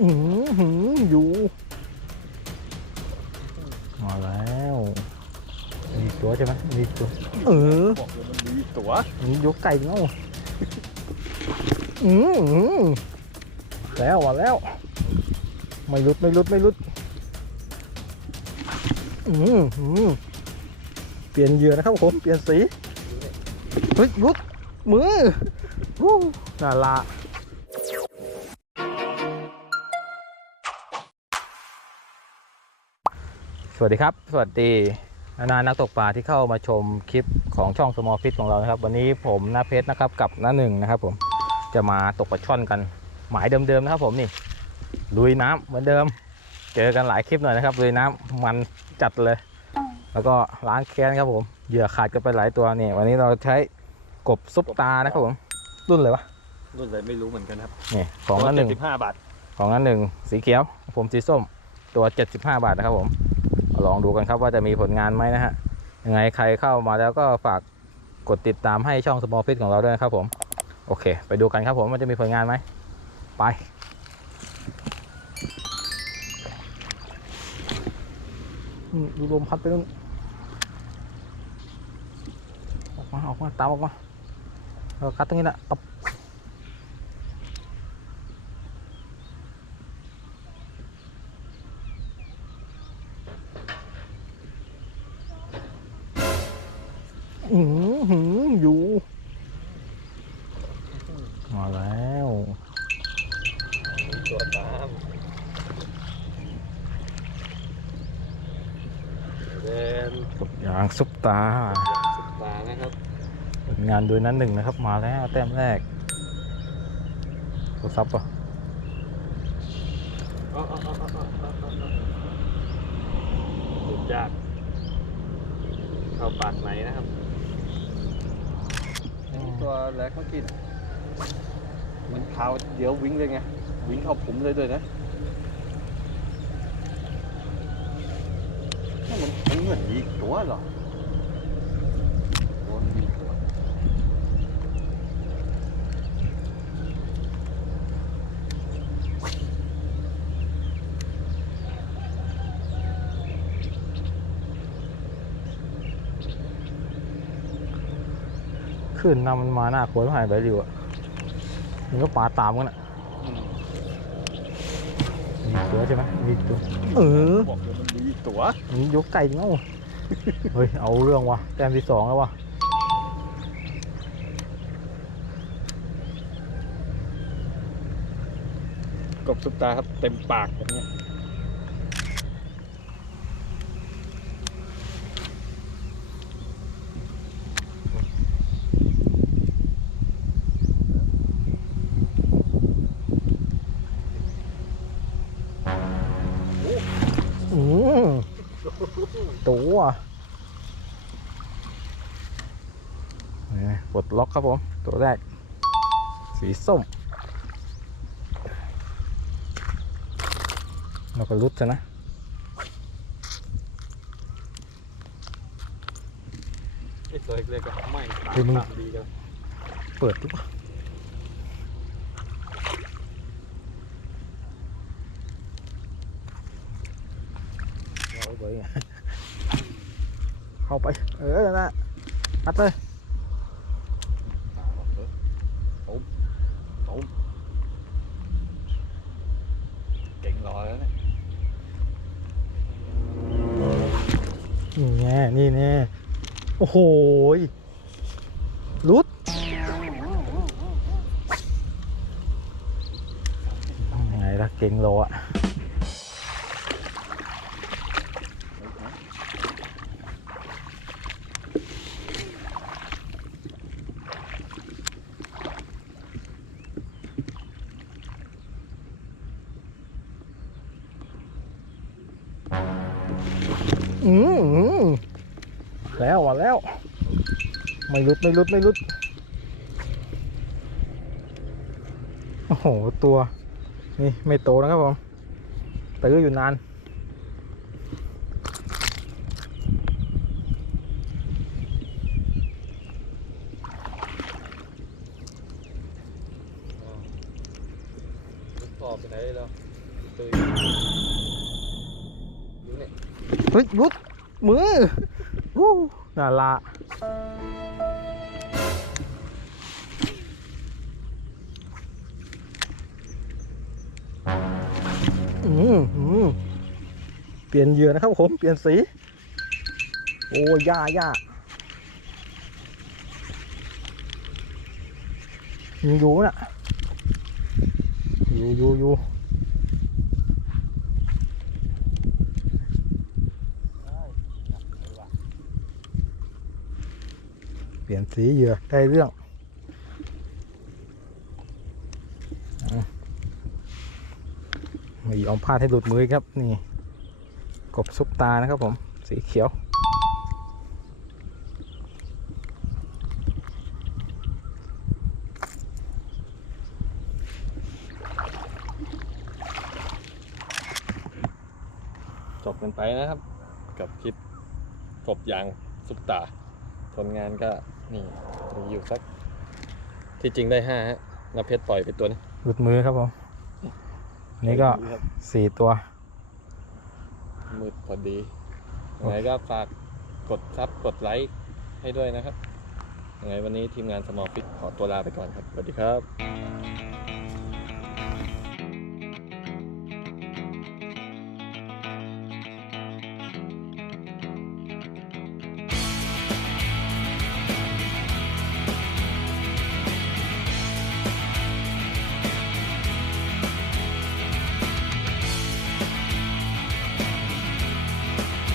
อือหืออยู่มาแล้วมีตัวใช่ไหมมีตัว เออบอกเลยมันมีตัวมียกไก่เงาอือหือแล้วมาแล้ว ไม่หลุดไม่หลุดไม่หลุดอือหือเปลี่ยนเหยื่อนะครับผม เปลี่ยนสีเฮ้ยหลุดมือวู้น่าละ วัสดีครับ สวัสดีนานานักตกปลาที่เข้ามาชมคลิปของช่อง Small Fish ของเรานะครับ วันนี้ผมน้าเพชรนะครับกับน้าหนึ่งนะครับ ผมจะมาตกปลาช่อนกัน หมายเดิมๆนะครับผมนี่ลุยน้ำเหมือนเดิม เจอกันหลายคลิปหน่อยนะครับลุยน้ำมันจัดเลย แล้วก็ล้างแค้นครับผมเหยื่อขาดกันไปหลายตัวนี่วันนี้เราใช้กบซุปตานะครับผมรุ่นเลยวะรุ่นอะไรไม่รู้เหมือนกันครับนี่ของน้าหนึ่งสิบห้าบาทของนั้นหนึ่งสีเขียว ผมสีส้มตัว75บาทนะครับผม ลองดูกันครับว่าจะมีผลงานไหมนะฮะยังไงใครเข้ามาแล้วก็ฝากกดติดตามให้ช่อง Small Fit ของเราด้วยนะครับผมโอเค ไปดูกันครับผมว่าจะมีผลงานไหมไปดูลมพัดไปนู่นออกมาออกมาตามออกมาเรากัดตรงนี้นะตบ มาแล้วมีตัวตามเดินกดยางซุปตา สุดตานะครับผลงานโดยนั้นหนึ่งนะครับ มาแล้วแต้มแรกโทรศัพท์ปะอ๋ออ๋ออ๋ออ๋ออ๋ออ๋ออ๋อสุดยากเข้าปากไหนนะครับ ตัวแรกเขากิน มันขาวเดี๋ยววิ่งเลยไง วิ่งเข้าผมเลยด้วยนะมันมันเหมือนอีกตัวเหรอโอ้มันมีตัวขึ้นนำมันมาหน้าโค้ยหายไปริวอะ มันก็ปลาตามกันอะมีตัวใช่ไหมมีตัวเออบอกเลยมันมีตัวมียกไก่เงาเฮ้ยเอาเรื่องว่ะแต้มที่สองแล้วว่ะกบซุปตาครับเต็มปากแบบเนี้ ตัวนี่ปลดล็อกครับผม ตัวแรก สีส้มแล้วก็รุดซะนะไอ้ตัวเล็กๆก็ไม่เฮ้ยมึงตามดีกันเปิดดูป่ะเอาไปไง เข้าไป เออนั่นนะอัดเลยตุ้มตุ้มเก่งรอแล้วเนี่ยนี่แน่นี่แน่โอ้โหยรุดไงล่ะเก่งโลอะ อืมอมแล้วมาแล้ว ไม่รุดไม่รุดไม่รุดโอ้โห ตัว นี่ไม่โตนะครับผมตื้ออยู่นานลูกต่อไปไหนแล้วตัวดู เฮ้ยรุดมือวู้น่าละอืมอืมเปลี่ยนเหยื่อนะครับผม เปลี่ยนสี โอ้ย่าย่าอยู่น่ะอยู่อยู่อยู่ ปลี่ยนสีเหยื่อได้เรื่องไม่ยอมพลาดให้หลุดมือครับ นี่ กบซุปตานะครับผม สีเขียว จบกันไปนะครับ กับคลิปกบยางซุปตาผลงานก็ นี่มีอยู่สัก ที่จริงได้ห้าฮะนาเพชรปล่อยไปตัวนึงหลุดมือครับผมนี่ก็ครับสี่ตัว มืดพอดียังไงก็ฝากกดซับกดไลค์ให้ด้วยนะครับยังไงวันนี้ทีมงานสมอลฟิตขอตัวลาไปก่อนครับ สวัสดีครับ